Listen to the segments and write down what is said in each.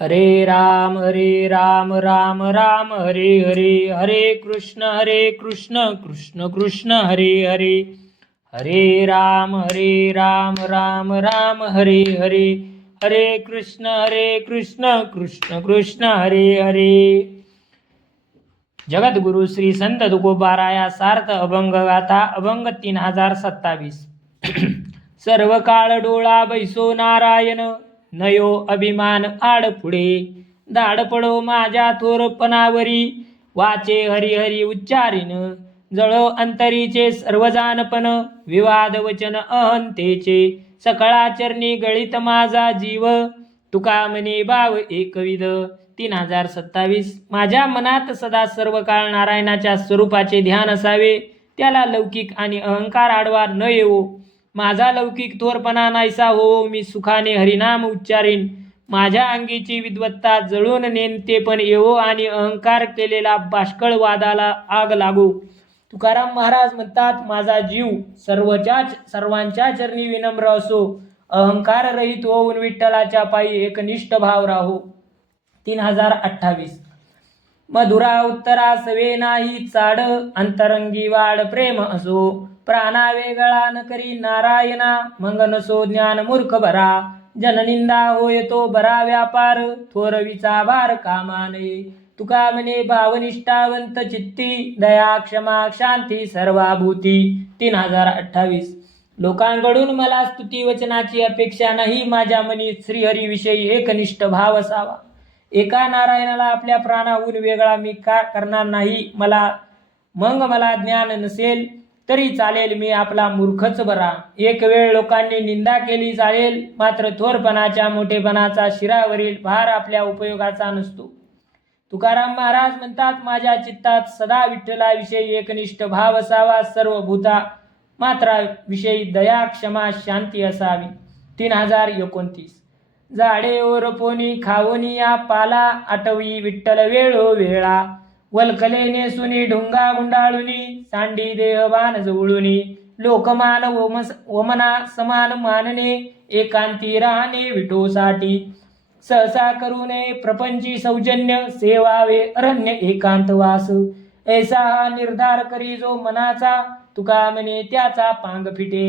हरे राम राम राम हरे हरे, हरे कृष्ण कृष्ण कृष्ण हरे हरे, हरे राम राम राम हरे हरे, हरे कृष्ण कृष्ण कृष्ण हरे हरे. जगद्गुरु श्री संत तुकोबाराया सार्थ अभंग गाथा अभंग 3027. सर्व काळ डोळा बैसो नारायण, नयो अभिमान आड पुढे. दाड पडो माझ्या थोरपणावरी, वाचे हरी हरी उच्चारीन. जळो अंतरीचे सर्वजानपण, विवाद वचन अहंतेचे. सकळा चरणी गळित माझा जीव, तुका म्हणे भाव एकविध. 3027. माझ्या मनात सदा सर्व काळ नारायणाच्या स्वरूपाचे ध्यान असावे, त्याला लौकिक आणि अहंकार आडवा न येवो. माझा लौकिक थोरपणा नाहीसा होवो, मी सुखाने हरिनाम उच्चारीन. माझ्या अंगीची विद्वत्ता जळून नेणते पण येवो, आणि अहंकार केलेला बाष्कळ वादाला आग लागो. तुकाराम महाराज म्हणतात, माझा जीव सर्वांच्या चरणी विनम्र असो, अहंकार रहित होऊन विठ्ठलाच्या पायी एकनिष्ठ भाव राहो. 3028. मधुरा उत्तरा सवे नाही चाड, अंतरंगी वाढ प्रेम असो. प्राणा वेगळा न करी नारायणा, मंग नसो ज्ञान मूर्ख भरा. जननिंदा होय तो बरा व्यापार, थोरवीचा भार कामा नये. तुका म्हणे भावनिष्ठावंत चित्ती, दया क्षमा शांती सर्वाभूती. 3028. लोकांकडून मला स्तुती वचनाची अपेक्षा नाही, माझ्या मनी श्रीहरीविषयी एकनिष्ठ भाव असावा. एका नारायणाला आपल्या प्राणाहून वेगळा मी का करणार नाही. मग मला ज्ञान नसेल तरी चालेल, मी आपला मूर्खच बरा. एक वेळ लोकांनी निंदा केली चालेल, मात्र थोरपणाच्या मोठेपणाचा शिरावरील भार आपल्या उपयोगाचा नसतो. तुकाराम महाराज म्हणतात, माझ्या चित्तात सदा विठ्ठलाविषयी एकनिष्ठ भाव असावा, सर्व भूता मात्राविषयी दया क्षमा शांती असावी. 3029. झाडे ओरपोनी खावनी या पाला, आठवी विठ्ठल वेळो वेळा. वलकले नेसुनी ढुंगा गुंडाळुनी, सांडी देहबान जवळुनी. लोकमान वमना समान मानणे, एकांती राहणे विठोसाठी. सहसा करू नये प्रपंची सौजन्य, सेवावे अरण्य एकांतवास. ऐसा हा निर्धार करी जो मनाचा, तुका म्हणे त्याचा पांग फिटे.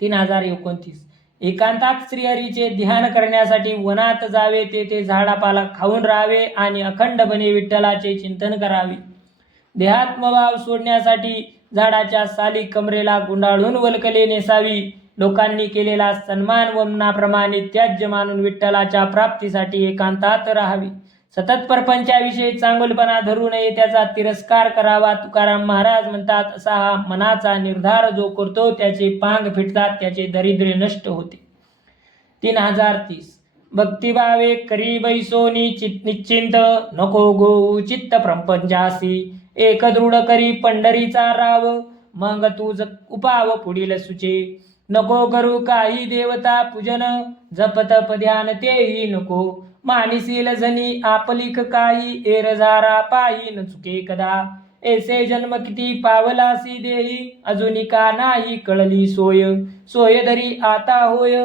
3029. एकांतात श्रीहरीचे ध्यान करण्यासाठी वनात जावे, तेथे झाडापाला खाऊन राहावे आणि अखंडपणे विठ्ठलाचे चिंतन करावे. देहात्मभाव सोडण्यासाठी झाडाच्या साली कमरेला गुंडाळून वल्कले नेसावी. लोकांनी केलेला सन्मान वमनाप्रमाणे त्याज्य मानून विठ्ठलाच्या प्राप्तीसाठी एकांतात राहावे. सतत परपंचाविषयी चांगुलपणा धरू नये, त्याचा तिरस्कार करावा. तुकाराम महाराज म्हणतात, असा हा मनाचा निर्धार जो करतो त्याचे पांग फिटतात, त्याचे दारिद्र्य नष्ट होते. 3030. भक्तिभावे करी बैसोनी निश्चिंत, नको गो चित्त प्रपंचासी. एक दृढ करी पंढरीचा राव, मग तुझ उपाव पुढील सुचे. नको करू काही देवता पूजन, जप तप ध्यान तेही नको. मानिसील जनी आपलिक काही, एरझारा पायी न चुके कदा. ऐसे जन्म किती पावलासी देही, अजुनी का नाही कळली सोय. सोय धरी आता होय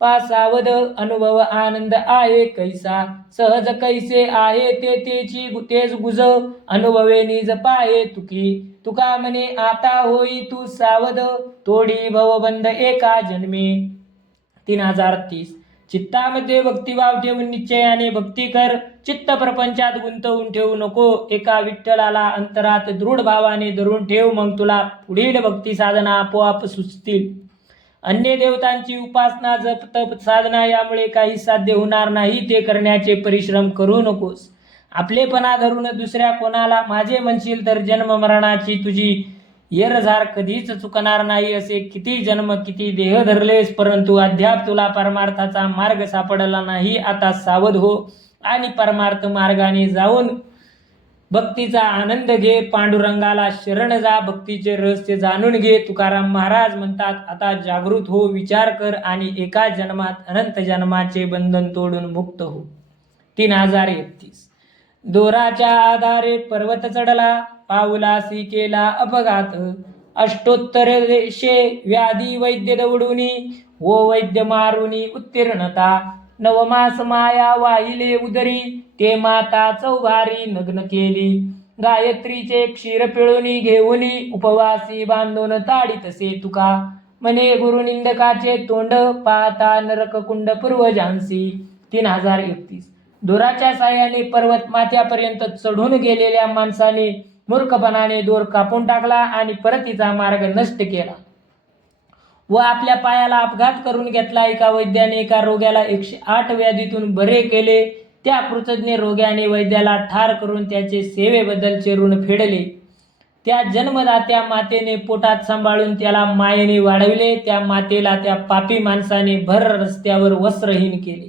पासावध, अनुभव आनंद आहे कैसा. सहज कैसे आहे तेच गुज, अनुभवे निज पाहे तुकी. तुका म्हणे आता होई तू सावध, तोडी भवबंध एका जन्मे. 3030. चित्तामध्ये भक्तिभाव ठेवून निश्चयाने भक्ती कर. चित्त प्रपंचात गुंतवून ठेवू नको. एका विठ्ठलाला अंतरात दृढ भावाने धरून ठेव, मग तुला पुढील भक्ती साधना आपोआप सुचतील. अन्य देवतांची उपासना जप तप साधना यामुळे काही साध्य होणार नाही, ते करण्याचे परिश्रम करू नकोस. आपलेपणा धरून दुसऱ्या कोणाला माझे म्हणशील तर जन्म मरणाची तुझी येरझार कधीच चुकणार नाही. असे किती जन्म किती देह धरलेस, परंतु अद्याप तुला परमार्थाचा मार्ग सापडला नाही. आता सावध हो आणि परमार्थ मार्गाने जाऊन भक्तीचा आनंद घे. पांडुरंगाला शरण जा, भक्तीचे रहस्य जाणून घे. तुकाराम महाराज म्हणतात, आता जागृत हो, विचार कर आणि एका जन्मात अनंत जन्माचे बंधन तोडून मुक्त हो. 3031. दोराच्या आधारे पर्वत चढला, पाऊलासी केला अपघात. अष्टोत्तर देशे व्याधी वैद्य दौडुनी, वो वैद्य मारुनी उत्तीर्णता. नवमास माया वाहिले उदरी, ते माता चौभारी नग्न केली. गायत्रीचे क्षीर पिळूनी घेऊनी, उपवासी बांधून ताडीतसे तुका. म्हणे गुरुनिंदकाचे तोंड, पाहता नरक कुंड पूर्वजांसी. 3031. दोराच्या साह्याने पर्वत माथ्यापर्यंत चढून गेलेल्या माणसाने मूर्खपणाने दोर कापून टाकला आणि परतीचा मार्ग नष्ट केला व आपल्या पायाला अपघात करून घेतला. एका वैद्याने एका रोग्याला 108 व्याधीतून बरे केले. त्या कृतज्ञ रोग्याने वैद्याला ठार करून त्याचे सेवेबद्दलचे ऋण फेडले. त्या जन्मदात्या मातेने पोटात सांभाळून त्याला मायेने वाढविले. त्या मातेला त्या पापी माणसाने भर रस्त्यावर वस्त्रहीन केले.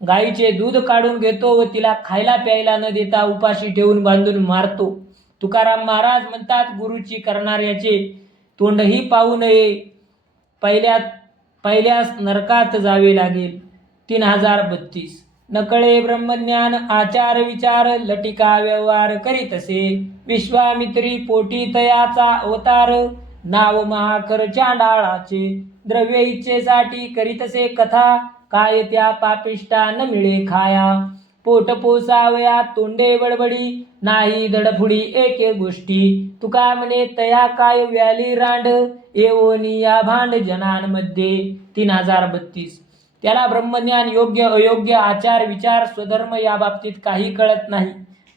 गाईचे दूध काढून घेतो व तिला खायला प्यायला न देता उपाशी ठेवून बांधून मारतो. तुकाराम महाराज म्हणतात, गुरुची करणाऱ्याचे तोंडही पाहू नये, पहिल्यास नरकात जावे लागेल. 3032. नकळे ब्रह्मज्ञान आचार विचार, लटिका व्यवहार करीतसे. विश्वामित्री पोटी तयाचा अवतार, नाव महाकर चांडाळाचे. द्रव्य इच्छेसाठी करीतसे कथा, काय त्या पापिष्टा न मिळे खाया. पोट पोसावया तोंडे बडबडी, नाही दडफुडी एके गोष्टी. तुका म्हणे तया काय व्याली रांड, येवोनी या भांड जनांमध्ये. 3032. त्याला ब्रह्मज्ञान, योग्य अयोग्य, आचार विचार, स्वधर्म या बाबतीत काही कळत नाही.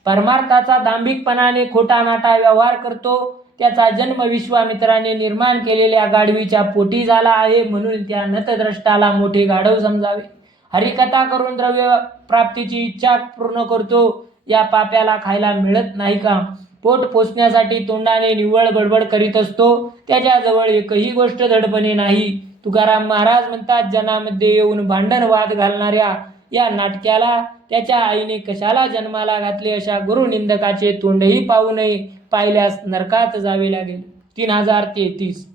परमार्थाचा दांभिकपणाने खोटा नाटा व्यवहार करतो. त्याचा जन्म विश्वामित्राने निर्माण केलेल्या गाढवीच्या पोटी झाला आहे, म्हणून त्या नतद्रष्टाला मोठे गाढव समजावे. हरिकथा करून द्रव्य प्राप्तीची इच्छा पूर्ण करतो. या पाप्याला खायला मिळत नाही का? पोट पोचण्यासाठी तोंडाने निव्वळ बडबड करीत असतो. त्याच्याजवळ एकही गोष्ट धडपणे नाही. तुकाराम महाराज म्हणतात, जनामध्ये येऊन भांडण वाद घालणाऱ्या या नाटक्याला त्याच्या आईने कशाला जन्माला घातले, अशा गुरुनिंदकाचे तोंडही पाहू नये, पाहिल्यास नरकात जावे लागेल. 3033.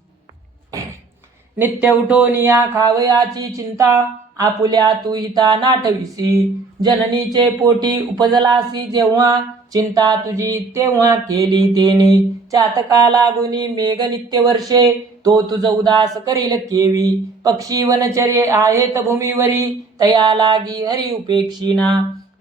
नित्य उठोनिया खावयाची चिंता, आपुल्या तू हिता नाटविसी. जननीचे पोटी उपजलासी जेव्हा, चिंता तुझी तेव्हा केली तेने. चातका लागुनी मेघ नित्य वर्षे, तो तुझ उदास करील केवी. पक्षी वनचर्ये आहेत भूमीवरी, तया लागी हरी उपेक्षिना.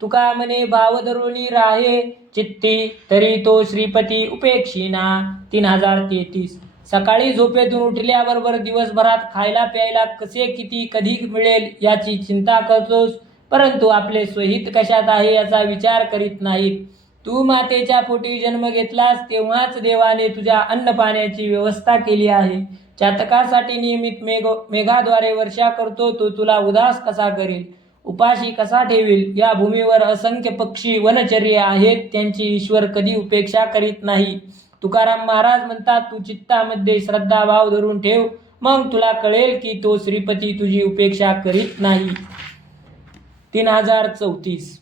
तुका म्हणे भाव धरुणी राहे चित्ती, तरी तो श्रीपती उपेक्षिना. 3033. सकाळी झोपेतून उठल्याबरोबर दिवसभरात खायला प्यायला कसे किती कधी मिळेल याची चिंता करतोस, परंतु आपले स्वहित कशात आहे याचा विचार करीत नाही. तू मातेच्या पोटी जन्म घेतलास तेव्हाच देवाने तुझ्या अन्न पाण्याची व्यवस्था केली आहे. चातकासाठी नियमित मेघाद्वारे वर्षा करतो, तो तुला उदास कसा करेल, उपाशी कसा ठेवील. या भूमीवर असंख्य पक्षी वनचर्ये आहेत, त्यांची ईश्वर कधी उपेक्षा करीत नाही. तुकाराम महाराज म्हणतात, तू चित्तामध्ये श्रद्धाभाव धरून ठेव, मग तुला कळेल की तो श्रीपती तुझी उपेक्षा करीत नाही. 3034.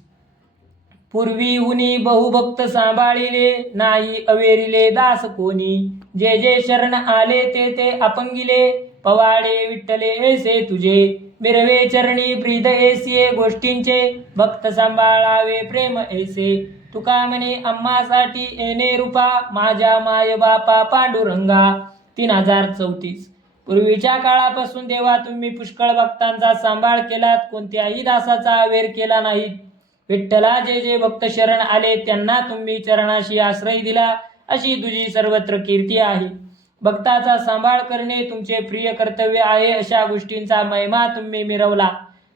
पूर्वी हुनी बहुभक्त सांभाळिले, नाही अवेरिले दास कोणी. जे जे शरण आले ते ते अपंगिले, पवाडे विठ्ठले ऐसे तुझे. बिरवे चरणी ब्रीद ऐसिये गोष्टींचे, भक्त सांभाळावे प्रेम ऐसे. तुका म्हणे आम्हासाठी येणे रूपा, माझ्या माय बापा पांडुरंगा. 3034. पूर्वीच्या काळापासून देवा तुम्ही पुष्कळ भक्तांचा सांभाळ केलात, कोणत्याही दासाचा अवेर केला नाही. विठ्ठला जे जे भक्त शरण आले त्यांना तुम्ही चरणाशी आश्रय दिला, अशी तुझी सर्वत्र कीर्ती आहे. भक्ताचा सांभाळ करणे तुमचे प्रिय कर्तव्य आहे, अशा गोष्टींचा महिमा तुम्ही मिरवला.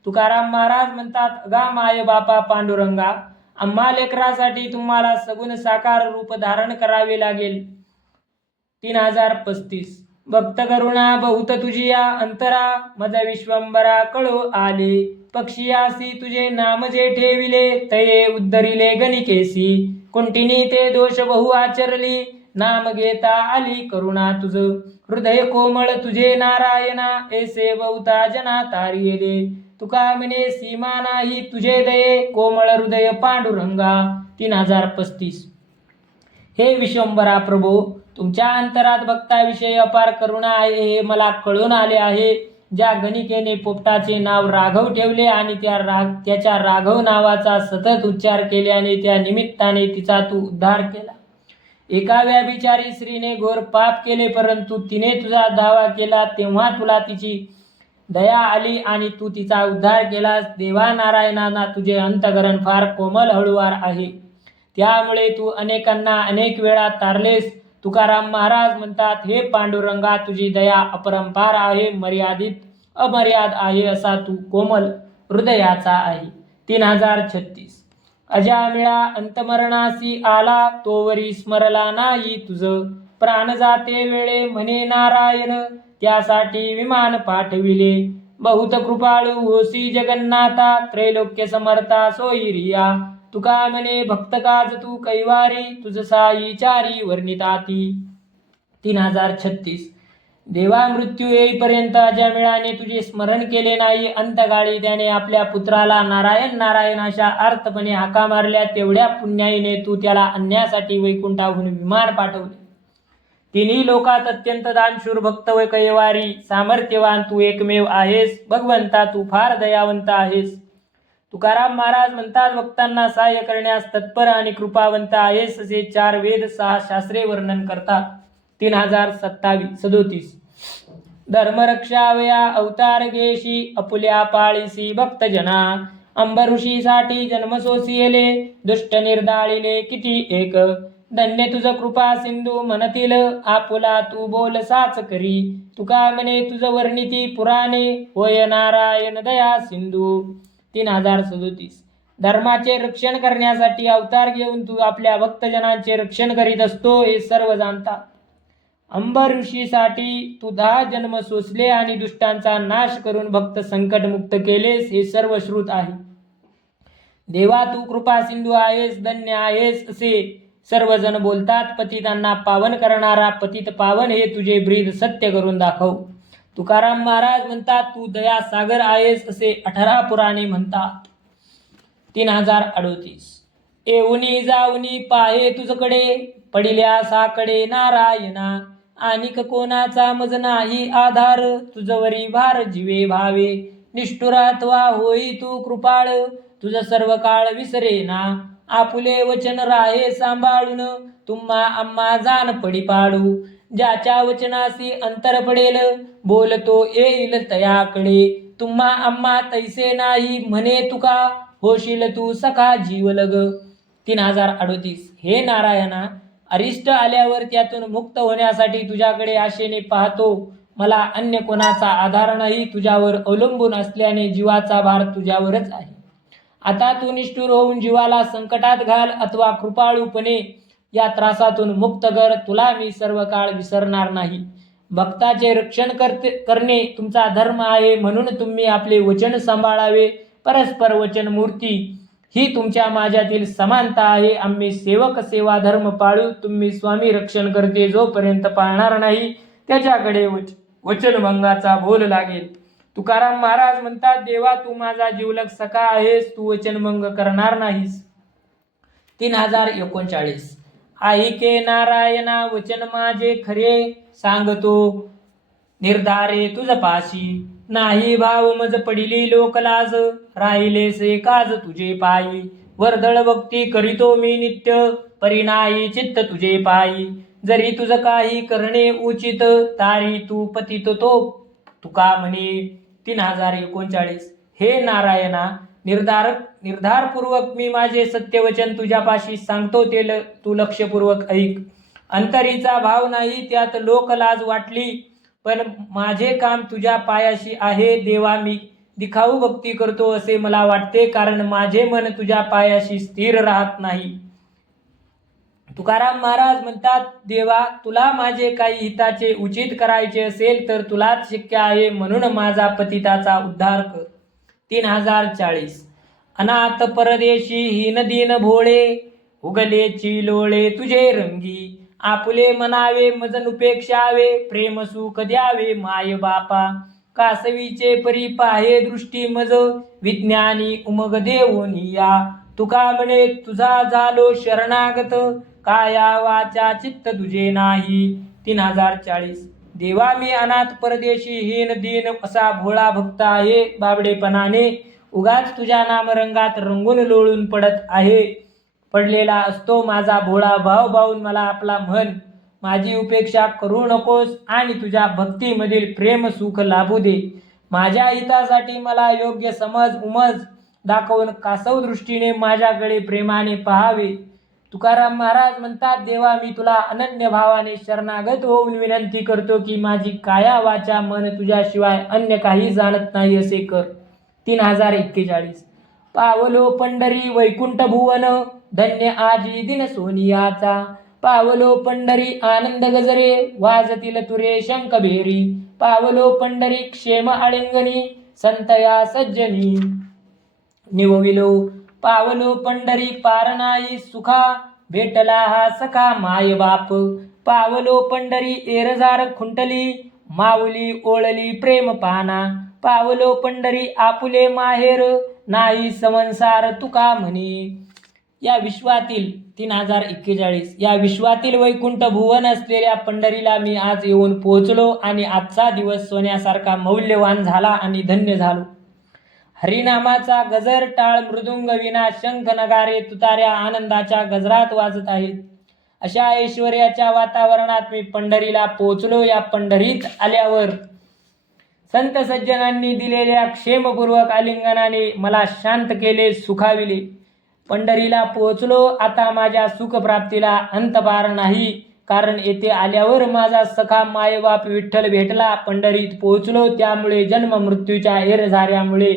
तुकाराम महाराज म्हणतात, अगा माय बापा पांडुरंगा, आम्हा लेकरासाठी तुम्हाला सगुण साकार रूप धारण करावे लागेल. 3035. भक्त करुणा बहुत तुझिया अंतरा, मज विश्वंबरा कळो आले. पक्षियासी तुझे नाम जे ठेविले, तये उद्धरिले गणिकेसी. कुंटिनी ते दोष बहु आचरली, नाम घेता आली करुणा तुझ. हृदय कोमळ तुझे नारायणा, ऐसे बहुता जना तारिले. तुका म्हणे सीमा नाही तुझे दये, कोमळ हृदय पांडुरंगा. 3035. हे विश्वंभरा प्रभो, तुमच्या अंतरात भक्ताविषयी अपार करुणा आहे हे मला कळून आले आहे. ज्या गणिकेने पोपटाचे नाव राघव ठेवले आणि त्याच्या राघव नावाचा सतत उच्चार केल्याने त्या निमित्ताने तिचा तू उद्धार केला. एका व्याभिचारी स्त्रीने घोर पाप केले, परंतु तिने तुझा दावा केला तेव्हा तुला तिची दया आली आणि तू तिचा उद्धार केलास. देवा नारायणांना तुझे अंतःकरण फार कोमल हळुवार आहे, त्यामुळे तू अनेकांना अनेक वेळा तारलेस. तुकाराम महाराज म्हणतात, हे पांडुरंगा, तुझी दया अपरंपार आहे, मर्यादित अमर्याद आहे, असा तू कोमल हृदयाचा आहे. 3036. अजामिळा अंतमरणासी आला, तोवरी स्मरला नाही तुझ. प्राण जाते वेळे म्हणे नारायण, त्यासाठी विमान पाठविले. बहुत कृपाळू होसी जगन्नाथा, त्रैलोक्य समर्था सोयिरिया. तुका म्हणे भक्त काज तू कैवारी, तुझ साई चारी वर्णिताती. 3036. देवा मृत्यू येईपर्यंत अजामिळाने तुझे स्मरण केले नाही. अंतकाळी त्याने आपल्या पुत्राला नारायण नारायण अशा अर्थपणे हाका मारल्या. तेवढ्या पुण्याईने तू त्याला आणण्यासाठी वैकुंठाहून विमान पाठवले. तिन्ही लोकात अत्यंत दानशूर भक्त व कैवारी सामर्थ्यवान तू एकमेव आहेस. भगवंता, तू फार दयावंत आहेस. तुकाराम महाराज म्हणतात, भक्तांना सहाय्य करण्यास तत्पर आणि कृपावंत आहेस, असे 4 वेद 6 शास्त्रे वर्णन करतात. 3037. धर्मरक्षावया अवतार घेशी, अपुल्या पाळीसी भक्तजना. अंबऋषीसाठी जन्म सोसियले, दुष्ट निर्दाळिले किती एक. धन्य तुझ कृपा सिंधू म्हणतील, आपुला तू बोल साच करी. तुका म्हणे तुझ वर्णिती पुराणे, होय नारायण दया सिंधू. 3037. धर्माचे रक्षण करण्यासाठी अवतार घेऊन तू आपल्या भक्तजनांचे रक्षण करीत असतो, हे सर्व जाणतात. अंबऋषीसाठी तू 10 जन्म सोसले आणि दुष्टांचा नाश करून भक्त संकटमुक्त केलेस, हे सर्व श्रुत आहे. देवा, तू कृपा सिंधू आहेस, धन्य आहेस, असे सर्वजण बोलतात. पतितांना पावन करणारा पतित पावन हे तुझे ब्रीद सत्य करून दाखव. तुकाराम महाराज म्हणतात, तू दया सागर आहेस, असे 18 पुराणे म्हणतात. 3038. येऊनी जाऊनी पाहे तुझकडे, पडिल्या साकडे नारायणा. आणिक कोणाचा मज नाही आधार, तुझवरी भार जीवे भावे. निष्ठुरात्वा होई तू कृपाळ, तुझ सर्व काळ विसरेना. आपुले वचन राहे सांभाळून, तुम्हा आम्हा जाण पडी पाडू. ज्याच्या वचनासी अंतर पडेल, बोलतो येईल तयाकडे. तुम्हा आम्हा तैसे नाही म्हणे तुका, होशील तू सखा जीवलग. 3038. हे नारायणा, अरिष्ट आल्यावर त्यातून मुक्त होण्यासाठी तुझ्याकडे आशेने पाहतो. मला अन्य कोणाचा आधार नाही. तुझ्यावर अवलंबून असल्याने जीवाचा भार तुझ्यावरच आहे. आता तू निष्ठुर होऊन जीवाला संकटात घाल, अथवा कृपाळूपणे या त्रासातून मुक्त कर. तुला मी सर्व काळ विसरणार नाही. भक्ताचे रक्षण करणे तुमचा धर्म आहे, म्हणून तुम्ही आपले वचन सांभाळावे. परस्पर वचन मूर्ती ही तुमच्या माझ्यातील समानता आहे. आम्ही सेवक सेवा धर्म पाळू. तुम्ही स्वामी रक्षण करते जोपर्यंत पाळणार नाही, त्याच्याकडे वचनभंगाचा बोल लागेल. तुकाराम महाराज म्हणतात, देवा, तू माझा जीवलग सखा आहेस, तू वचनभंग करणार नाहीस. 3039. ऐके नारायणा वचन माझे खरे, सांगतो निर्धारे तुझ पाशी. नाही भाव मज पडिली लोकलाज, राहिले से काज तुझे पायी. वर्दळ भक्ती करीतो मी नित्य, परिणाई चित्त तुझे पायी. जरी तुझ काही करणे उचित, तारी तू पतित तो तुका म्हणे. 3039. हे नारायणा, निर्धारपूर्वक मी माझे सत्यवचन तुझ्यापाशी सांगतो, ते तू लक्षपूर्वक ऐक. अंतरीचा भाव नाही, त्यात लोकलाज वाटली, पण माझे काम तुझ्या पायाशी आहे. देवा, मी दिखाऊ भक्ती करतो असे मला वाटते, कारण माझे मन तुझ्या पायाशी स्थिर राहत नाही. तुकाराम महाराज म्हणतात, देवा, तुला माझे काही हिताचे उचित करायचे असेल तर तुलाच शक्य आहे, म्हणून माझा पतिताचा उद्धार कर. 3040. अनाथ परदेशी हीन दीन भोळे, उगलेची लोळे तुझे रंगी. आपुले मनावे मज उपेक्षावे, प्रेम सुख द्यावे माय बापा. कासवीचे परी पाहे दृष्टी मज, विज्ञानी उमग देवोनिया. तुका म्हणे तुझा झालो शरणागत, काया वाचा चित्त तुझे नाही. 3040. देवा, मी अनाथ परदेशी हीन दीन असा भोळा भक्त आहे. बाबडेपणाने उगाच तुझ्या नामरंगात रंगून लोळून पडलेला असतो. माझा भोळा भाव पाहून मला आपला म्हण. माझी उपेक्षा करू नकोस आणि तुझ्या भक्तीमधील प्रेम सुख लाभू दे. माझ्या हितासाठी मला योग्य समज उमज दाखवून कासव दृष्टीने माझ्याकडे प्रेमाने पाहावे. तुकाराम महाराज म्हणतात, देवा मी तुला अनन्य भावाने शरणागत होऊन विनंती करतो की माझी काया वाचा मन तुझ्याशिवाय अन्य काही जाणत नाही असे कर. 3041. पावलो पंढरी वैकुंठ भुवन धन्य आजी दिन सोनियाचा. पावलो पंढरी आनंद गजरे वाजतील तुरे शंख भेरी. पावलो पंढरी क्षेम आलिंगनी संतया सज्जनी निवविलो. पावलो पंढरी पारनाई सुखा भेटला हा सखा माय बाप. पावलो पंढरी एरजार खुंटली माऊली ओळली प्रेम पाना. पावलो पंढरी आपुले माहेर नाही संसार तुका म्हणे. या विश्वातील 3041 या विश्वातील वैकुंठ भुवन असलेल्या पंढरीला मी आज येऊन पोहोचलो आणि आजचा दिवस सोन्यासारखा मौल्यवान झाला आणि धन्य झालो. हरिनामाचा गजर टाळ मृदुंग विना शंख नगारे तुताऱ्या आनंदाच्या गजरात वाजत आहेत. अशा ऐश्वर्याच्या वातावरणात मी पंढरीला पोहोचलो. या पंढरीत आल्यावर संत सज्जनांनी दिलेल्या क्षेमपूर्वक आलिंगनाने मला शांत केले, सुखाविले. पंढरीला पोहोचलो. आता माझ्या सुखप्राप्तीला अंतपार नाही, कारण येथे आल्यावर माझा सखा मायबाप विठ्ठल भेटला. पंढरीत पोहोचलो त्यामुळे जन्म मृत्यूच्या एरझाऱ्यामुळे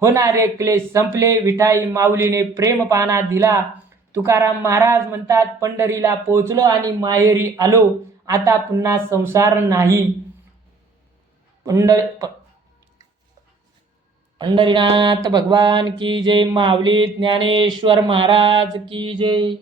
होणारे क्लेश संपले. विठाई माऊलीने प्रेमपाना दिला. तुकाराम महाराज म्हणतात, पंढरीला पोहोचलो आणि माहेरी आलो. आता पुन्हा संसार नाही. पंढरीनाथ भगवान की जय. माऊली ज्ञानेश्वर महाराज की जय.